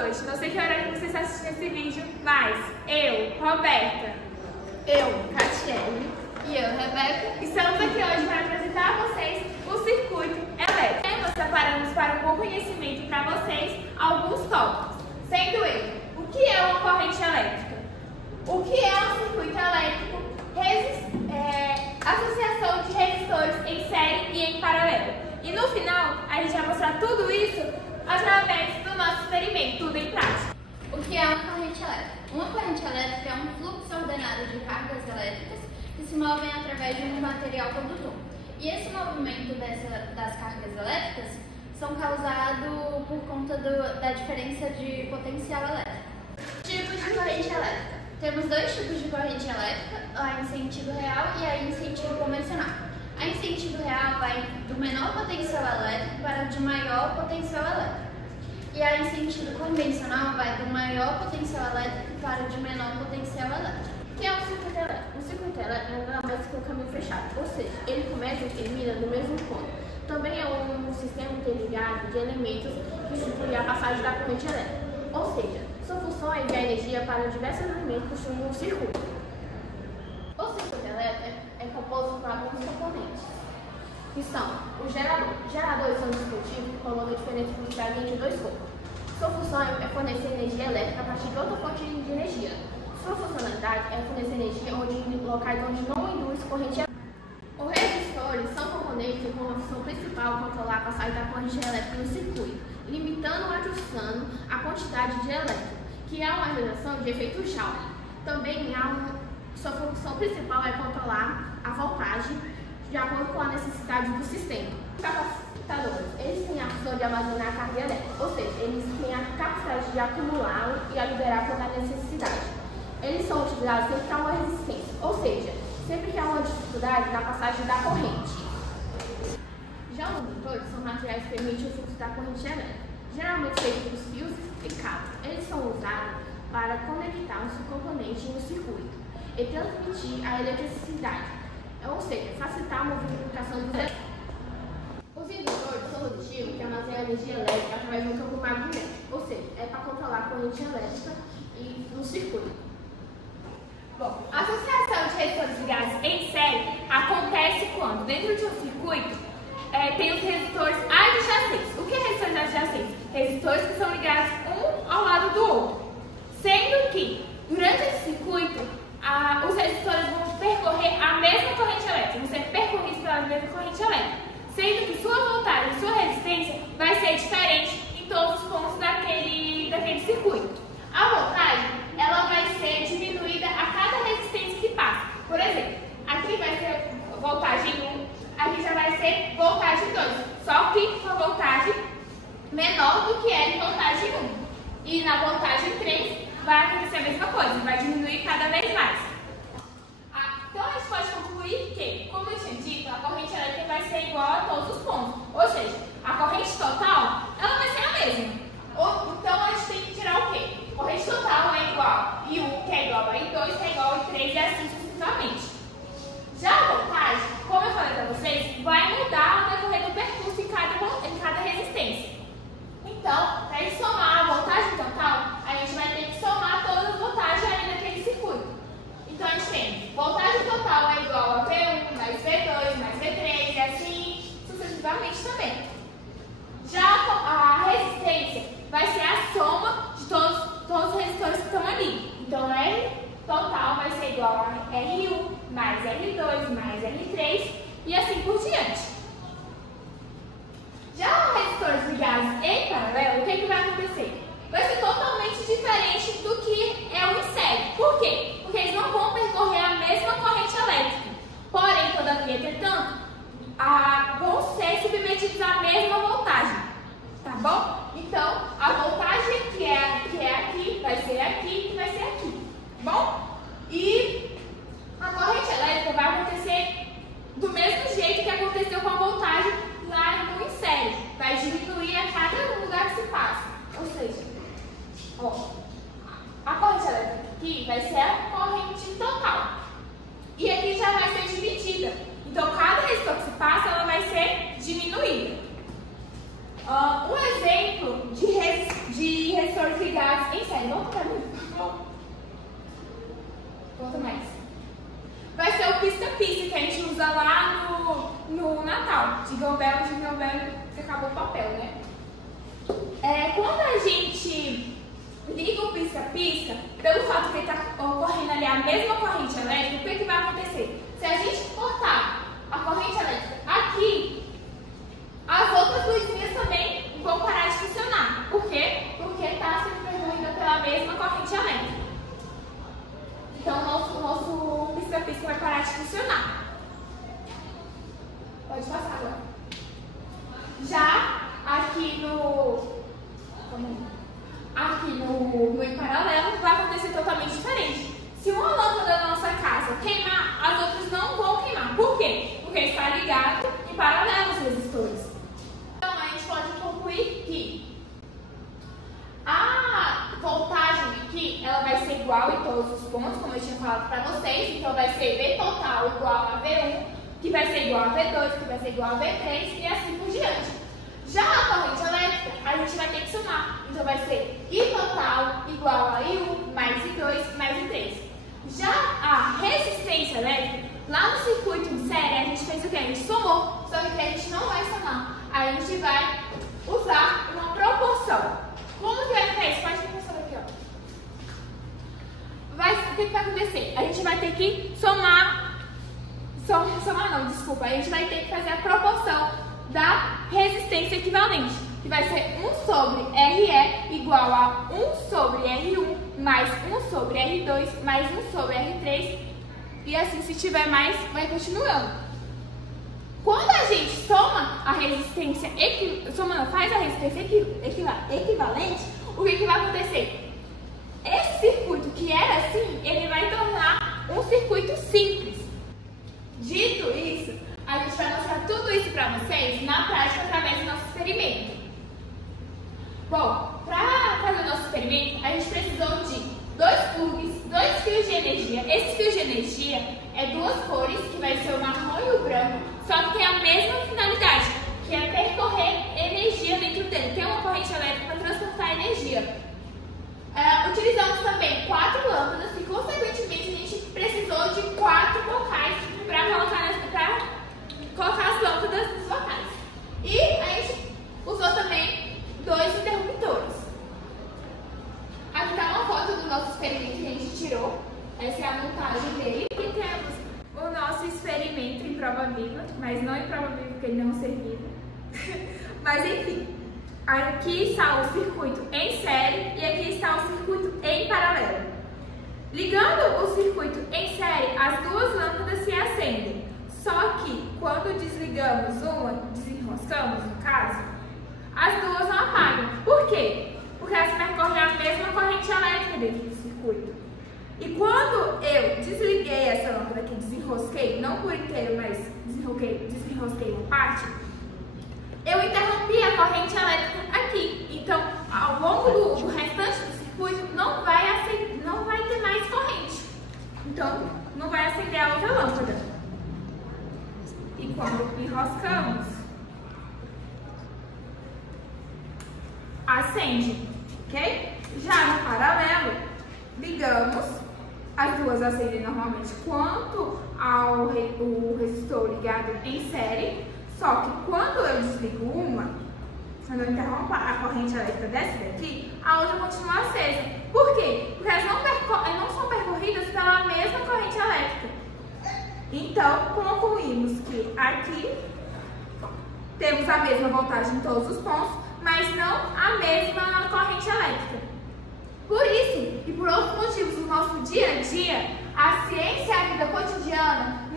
noite. Não sei que hora que você está assistindo esse vídeo, mas eu, Roberta, eu, Catiele e eu, Rebeca, estamos aqui hoje para apresentar a vocês o circuito elétrico. Nós preparamos para um bom conhecimento para vocês alguns tópicos, sendo ele, o que é uma corrente elétrica, o que é um circuito elétrico, associação de resistores em série e em paralelo. E no final, a gente vai mostrar tudo isso através do nosso experimento, tudo em prática. O que é uma corrente elétrica? Uma corrente elétrica é um fluxo ordenado de cargas elétricas que se movem através de um material condutor. E esse movimento das cargas elétricas são causados por conta da diferença de potencial elétrico. Tipos de corrente elétrica. Temos dois tipos de corrente elétrica, a em sentido real e a em sentido convencional. A em sentido real vai do menor potencial elétrico para o de maior potencial elétrico. E a em sentido convencional vai do maior potencial elétrico para o de menor potencial elétrico. O que é um circuito elétrico? Um circuito elétrico é nada mais que um caminho fechado, ou seja, ele começa e termina no mesmo ponto. Também é um sistema interligado de elementos que institui a passagem da corrente elétrica. Ou seja, sua função é enviar energia para diversos elementos de um circuito. O circuito elétrico é composto por alguns componentes, que são os geradores. Geradores são dispositivos que comandam diferentes velocidades entre dois corpos. Sua função é fornecer energia elétrica a partir de outra fonte de energia. Sua funcionalidade é fornecer energia em locais onde não induz corrente elétrica. Os resistores são componentes com a função principal controlar a passagem da corrente elétrica no circuito, limitando ou ajustando a quantidade de elétrico, que é uma realização de efeito Joule. Também sua função principal é controlar a voltagem de acordo com a necessidade do sistema. Os capacitadores, eles têm a função de armazenar a carga elétrica, ou seja, eles têm a capacidade de acumular e a liberar quando há necessidade. Eles são utilizados sempre que há uma resistência, ou seja, sempre que há uma dificuldade na passagem da corrente. Já os indutores são materiais que permitem o fluxo da corrente elétrica, geralmente feitos por fios e cabos. Eles são usados para conectar um componente no circuito e transmitir a eletricidade, ou seja, facilitar a movimentação dos eletrônicos. Os indutores são dispositivos que armazenam energia elétrica através de um campo magnético, ou seja, é para controlar a corrente elétrica no circuito. Bom, a associação de resistores ligados em série acontece quando, dentro de um circuito, tem os resistores adjacentes. O que é resistores adjacentes? Resistores que são ligados um ao lado do outro. Sendo que, durante esse circuito, os resistores vão percorrer a mesma corrente elétrica, vão ser percorridos pela mesma corrente elétrica. Sendo que sua voltagem e sua resistência vai ser diferente em todos os pontos daquele circuito. A voltagem ela vai ser diminuída a cada resistência que passa. Por exemplo, aqui vai ser voltagem 1, aqui já vai ser voltagem 2, só que com a voltagem menor do que é em voltagem 1. E na voltagem 3 vai acontecer a mesma coisa, vai diminuir cada vez mais. Então a gente pode concluir que, como eu tinha dito, a corrente elétrica vai ser igual a todos os pontos. Ou seja, a corrente total ela vai ser a mesma. Então a gente tem que tirar o quê? A corrente total é igual a I1, que é igual a I2, que é igual a I3 e assim sucessivamente. Já a voltagem, como eu falei para vocês, vai mudar no decorrer do percurso em cada resistência. Então, para gente somar a voltagem total, a gente vai ter que somar todas as voltagens ali naquele circuito. Então a gente tem voltagem total é igual a V1 mais V2 mais V3 e assim sucessivamente também. Já a resistência vai ser a soma de todos os resistores que estão ali. Então, R total vai ser igual a R1 mais R2 mais R3 e assim por diante. Já os resistores ligados em paralelo, o que vai acontecer? Vai ser totalmente diferente do que é o em série. Por quê? Porque eles não vão percorrer a mesma corrente elétrica. Porém, todavia, entretanto, vão ser submetidos à mesma voltagem. Tá bom? Então, a voltagem que é aqui, vai ser aqui e vai ser aqui. Bom? E a corrente elétrica vai acontecer do mesmo jeito que aconteceu com a voltagem lá no em série. Vai diminuir a cada lugar que se resolvendo que acabou o papel, né? Quando a gente liga o pisca-pisca, pelo fato de ele estar ocorrendo ali a mesma corrente elétrica, o que vai acontecer? Se a gente cortar a corrente elétrica aqui, as outras luzinhas também vão parar de funcionar. Por quê? Porque está sendo percorrida pela mesma corrente elétrica. Então, o nosso pisca-pisca vai parar de funcionar. Pode passar agora. Já aqui no em paralelo vai acontecer totalmente diferente. Se uma lâmpada da nossa casa queimar, as outras não vão queimar. Por quê? Porque está ligado em paralelo os resistores. Então a gente pode concluir que a voltagem aqui ela vai ser igual em todos os pontos, como eu tinha falado para vocês. Então vai ser V total igual a V1, que vai ser igual a V2, que vai ser igual a V3 e assim por diante. Já a corrente elétrica, a gente vai ter que somar. Então vai ser I total igual a I1 mais I2 mais I3. Já a resistência elétrica, lá no circuito de série, a gente fez o que? A gente somou, só que aqui a gente não vai somar. A gente vai usar uma proporção. Como que vai ficar isso? Pode pensar aqui, ó. O que vai acontecer? A gente vai ter que somar não, desculpa. A gente vai ter que fazer a proporção da resistência equivalente, que vai ser 1 sobre RE igual a 1 sobre R1 mais 1 sobre R2 mais 1 sobre R3 e assim se tiver mais, vai continuando. Quando a gente soma a resistência faz a resistência equivalente, o que vai acontecer? Esse circuito que era assim, ele vai tornar um circuito simples. Dito isso, a gente vai mostrar tudo isso para vocês na prática através do nosso experimento. Bom, para fazer o nosso experimento, a gente precisou de 2 plugs, 2 fios de energia. Esses fios de energia é 2 cores, que vai ser o marrom e o branco, só que tem a mesma finalidade, que é percorrer energia dentro dele, que é uma corrente elétrica para transportar energia. Utilizamos também 4 lâmpadas e, consequentemente, a gente precisou de 4 bocais para colocar as lâmpadas nos locais. E a gente usou também 2 interruptores. Aqui está uma foto do nosso experimento que a gente tirou. Essa é a montagem dele. E temos o nosso experimento em prova viva, mas não em prova viva porque ele não serviu. Mas enfim, aqui está o circuito em série e aqui está o circuito em paralelo. Ligando o circuito em série, as 2 lâmpadas se acendem. Só que quando desligamos uma, desenroscamos no caso, as 2 não apagam. Por quê? Porque elas percorrem a mesma corrente elétrica dentro do circuito. E quando eu desliguei essa lâmpada aqui, desenrosquei, não por inteiro, mas desenrosquei uma parte, eu interrompi a corrente elétrica aqui. Então, ao longo do restante do circuito, não vai ter mais corrente. Então, não vai acender a outra lâmpada. E quando enroscamos, acende, ok? Já no paralelo, ligamos, as 2 acendem normalmente quanto ao o resistor ligado em série, só que quando eu desligo uma, quando eu interrompo a corrente elétrica dessa daqui, a outra continua acesa. Por quê? Porque elas não são percorridas pela mesma corrente elétrica. Então, concluímos que aqui temos a mesma voltagem em todos os pontos, mas não a mesma corrente elétrica. Por isso, e por outros motivos do nosso dia a dia, a ciência e a vida cotidiana